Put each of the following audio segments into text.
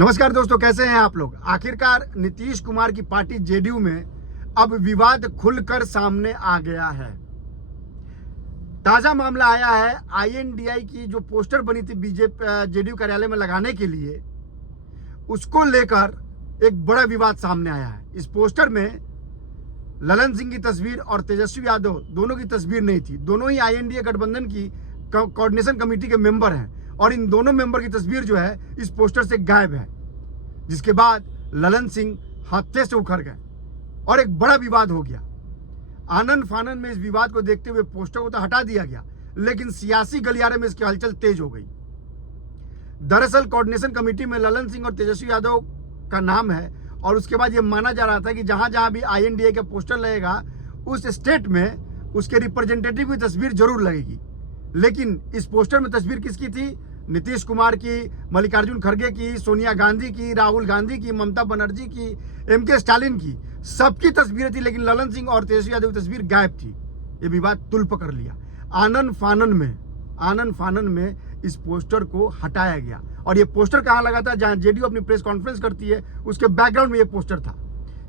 नमस्कार दोस्तों, कैसे हैं आप लोग। आखिरकार नीतीश कुमार की पार्टी जेडीयू में अब विवाद खुलकर सामने आ गया है। ताजा मामला आया है आईएनडीआई की जो पोस्टर बनी थी बीजेपी जेडीयू कार्यालय में लगाने के लिए, उसको लेकर एक बड़ा विवाद सामने आया है। इस पोस्टर में ललन सिंह की तस्वीर और तेजस्वी यादव दोनों की तस्वीर नहीं थी। दोनों ही आईएनडीए गठबंधन की कोऑर्डिनेशन कमेटी के मेंबर हैं और इन दोनों मेंबर की तस्वीर जो है इस पोस्टर से गायब है, जिसके बाद ललन सिंह हाथे से उखड़ गए और एक बड़ा विवाद हो गया। आनन फानन में इस विवाद को देखते हुए पोस्टर को तो हटा दिया गया, लेकिन सियासी गलियारे में इसकी हलचल तेज हो गई। दरअसल कोऑर्डिनेशन कमेटी में ललन सिंह और तेजस्वी यादव का नाम है और उसके बाद ये माना जा रहा था कि जहां जहां भी आईएनडीए का पोस्टर लगेगा उस स्टेट में उसके रिप्रेजेंटेटिव की तस्वीर जरूर लगेगी। लेकिन इस पोस्टर में तस्वीर किसकी थी? नीतीश कुमार की, मल्लिकार्जुन खड़गे की, सोनिया गांधी की, राहुल गांधी की, ममता बनर्जी की, एमके स्टालिन की, सबकी तस्वीरें थी, लेकिन ललन सिंह और तेजस्वी यादव की तस्वीर गायब थी। ये विवाद तुल पकड़ लिया। आनन फानन में इस पोस्टर को हटाया गया और ये पोस्टर कहाँ लगा था? जहाँ जेडीयू अपनी प्रेस कॉन्फ्रेंस करती है उसके बैकग्राउंड में ये पोस्टर था।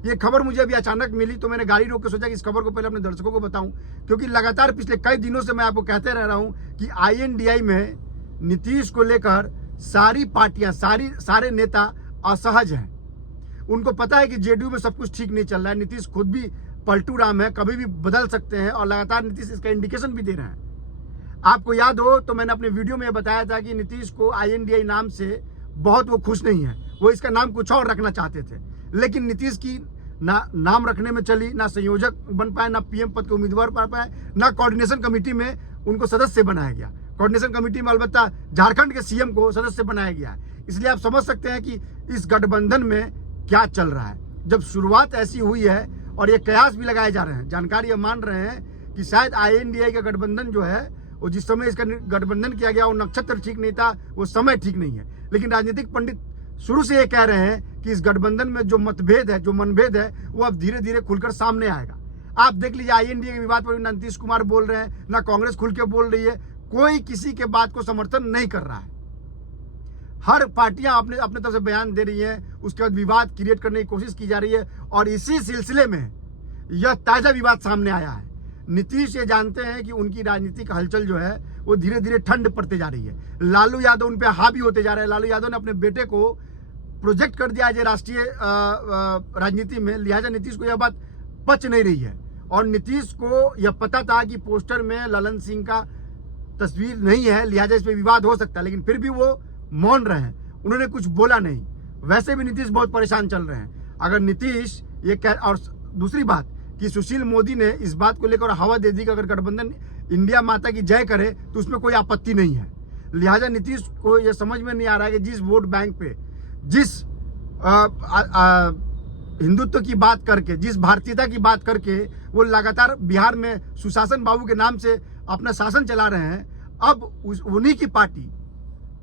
ये खबर मुझे अभी अचानक मिली तो मैंने गाड़ी रोक के सोचा कि इस खबर को पहले अपने दर्शकों को बताऊं, क्योंकि लगातार पिछले कई दिनों से मैं आपको कहते रह रहा हूं कि आईएनडीआई में नीतीश को लेकर सारी पार्टियां, सारे नेता असहज हैं। उनको पता है कि जेडीयू में सब कुछ ठीक नहीं चल रहा है। नीतीश खुद भी पलटू राम है, कभी भी बदल सकते हैं और लगातार नीतीश इसका इंडिकेशन भी दे रहे हैं। आपको याद हो तो मैंने अपने वीडियो में बताया था कि नीतीश को आईएनडीआई नाम से बहुत वो खुश नहीं है, वो इसका नाम कुछ और रखना चाहते थे, लेकिन नीतीश की ना नाम रखने में चली, ना संयोजक बन पाए, ना पीएम पद के उम्मीदवार पा पाए, ना कोऑर्डिनेशन कमेटी में उनको सदस्य बनाया गया। कोऑर्डिनेशन कमेटी में अलबत्ता झारखंड के सीएम को सदस्य बनाया गया है। इसलिए आप समझ सकते हैं कि इस गठबंधन में क्या चल रहा है। जब शुरुआत ऐसी हुई है और ये कयास भी लगाए जा रहे हैं, जानकारी ये मान रहे हैं कि शायद आईएनडीआई का गठबंधन जो है वो जिस समय इसका गठबंधन किया गया वो नक्षत्र ठीक नहीं था, वो समय ठीक नहीं है। लेकिन राजनीतिक पंडित शुरू से ये कह रहे हैं कि इस गठबंधन में जो मतभेद है, जो मनभेद है, वो अब धीरे धीरे खुलकर सामने आएगा। आप देख लीजिए, आईएनडीए के विवाद पर ना नीतीश कुमार बोल रहे हैं, ना कांग्रेस खुल के बोल रही है, कोई किसी के बात को समर्थन नहीं कर रहा है। हर पार्टियां अपने अपने तरफ से बयान दे रही हैं, उसके बाद विवाद क्रिएट करने की कोशिश की जा रही है और इसी सिलसिले में यह ताजा विवाद सामने आया है। नीतीश ये जानते हैं कि उनकी राजनीतिक हलचल जो है वो धीरे धीरे ठंड पड़ते जा रही है। लालू यादव उन पे हावी होते जा रहे हैं। लालू यादव ने अपने बेटे को प्रोजेक्ट कर दिया है राष्ट्रीय राजनीति में, लिहाजा नीतीश को यह बात पच नहीं रही है। और नीतीश को यह पता था कि पोस्टर में ललन सिंह का तस्वीर नहीं है, लिहाजा इस पे विवाद हो सकता है, लेकिन फिर भी वो मौन रहे हैं, उन्होंने कुछ बोला नहीं। वैसे भी नीतीश बहुत परेशान चल रहे हैं। अगर नीतीश ये कह, और दूसरी बात कि सुशील मोदी ने इस बात को लेकर हवा दे दी कि अगर गठबंधन इंडिया माता की जय करे तो उसमें कोई आपत्ति नहीं है। लिहाजा नीतीश को यह समझ में नहीं आ रहा है कि जिस वोट बैंक पे, जिस हिंदुत्व की बात करके, जिस भारतीयता की बात करके वो लगातार बिहार में सुशासन बाबू के नाम से अपना शासन चला रहे हैं, अब उन्हीं की पार्टी,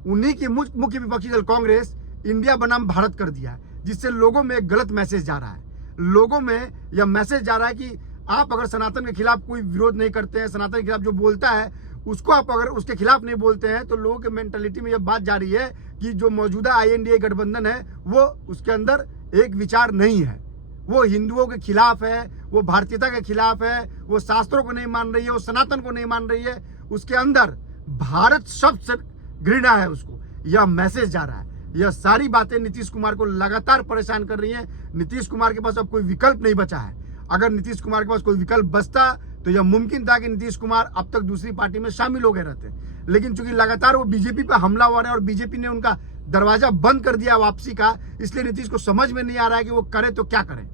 उन्हीं की मुख्य विपक्षी दल कांग्रेस इंडिया बनाम भारत कर दिया है, जिससे लोगों में एक गलत मैसेज जा रहा है। लोगों में यह मैसेज जा रहा है कि आप अगर सनातन के खिलाफ कोई विरोध नहीं करते हैं, सनातन के खिलाफ जो बोलता है उसको आप अगर उसके खिलाफ नहीं बोलते हैं, तो लोगों के मेंटालिटी में यह बात जा रही है कि जो मौजूदा आईएनडीए गठबंधन है वो उसके अंदर एक विचार नहीं है, वो हिंदुओं के खिलाफ है, वो भारतीयता के खिलाफ है, वो शास्त्रों को नहीं मान रही है, वो सनातन को नहीं मान रही है, उसके अंदर भारत शब्द से घृणा है उसको। यह मैसेज जा रहा है। यह सारी बातें नीतीश कुमार को लगातार परेशान कर रही हैं। नीतीश कुमार के पास अब कोई विकल्प नहीं बचा है। अगर नीतीश कुमार के पास कोई विकल्प बचता तो यह मुमकिन था कि नीतीश कुमार अब तक दूसरी पार्टी में शामिल हो गए रहते, लेकिन चूंकि लगातार वो बीजेपी पर हमला हो रहा है और बीजेपी ने उनका दरवाजा बंद कर दिया वापसी का, इसलिए नीतीश को समझ में नहीं आ रहा है कि वो करे तो क्या करें।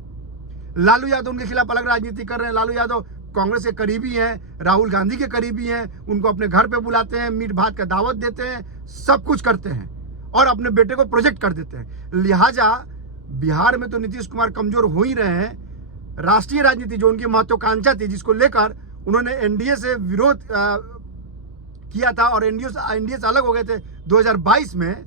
लालू यादव उनके खिलाफ अलग राजनीति कर रहे हैं। लालू यादव कांग्रेस के करीबी हैं, राहुल गांधी के करीबी हैं, उनको अपने घर पे बुलाते हैं, मीट भात का दावत देते हैं, सब कुछ करते हैं और अपने बेटे को प्रोजेक्ट कर देते हैं। लिहाजा बिहार में तो नीतीश कुमार कमजोर हो ही रहे हैं। राष्ट्रीय राजनीति जो उनकी महत्वाकांक्षा थी, जिसको लेकर उन्होंने एनडीए से विरोध किया था और एनडीए से अलग हो गए थे 2022 में,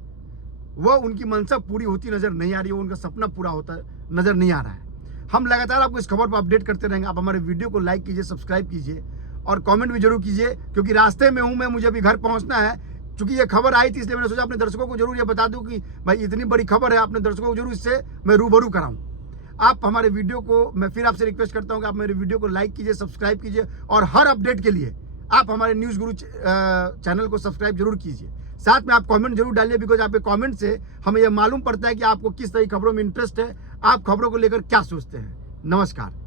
वह उनकी मंशा पूरी होती नजर नहीं आ रही है, उनका सपना पूरा होता नजर नहीं आ रहा है। हम लगातार आपको इस खबर पर अपडेट करते रहेंगे। आप हमारे वीडियो को लाइक कीजिए, सब्सक्राइब कीजिए और कमेंट भी जरूर कीजिए, क्योंकि रास्ते में हूं मैं, मुझे अभी घर पहुंचना है। चूंकि ये खबर आई थी इसलिए मैंने सोचा अपने दर्शकों को जरूर ये बता दूं कि भाई इतनी बड़ी खबर है, अपने दर्शकों को जरूर इससे मैं रूबरू कराऊं। आप हमारे वीडियो को, मैं फिर आपसे रिक्वेस्ट करता हूं कि आप मेरे वीडियो को लाइक कीजिए, सब्सक्राइब कीजिए और हर अपडेट के लिए आप हमारे न्यूज़ गुरु चैनल को सब्सक्राइब जरूर कीजिए। साथ में आप कमेंट जरूर डालिए, बिकॉज आपके कमेंट से हमें यह मालूम पड़ता है कि आपको किस तरह की खबरों में इंटरेस्ट है, आप खबरों को लेकर क्या सोचते हैं। नमस्कार।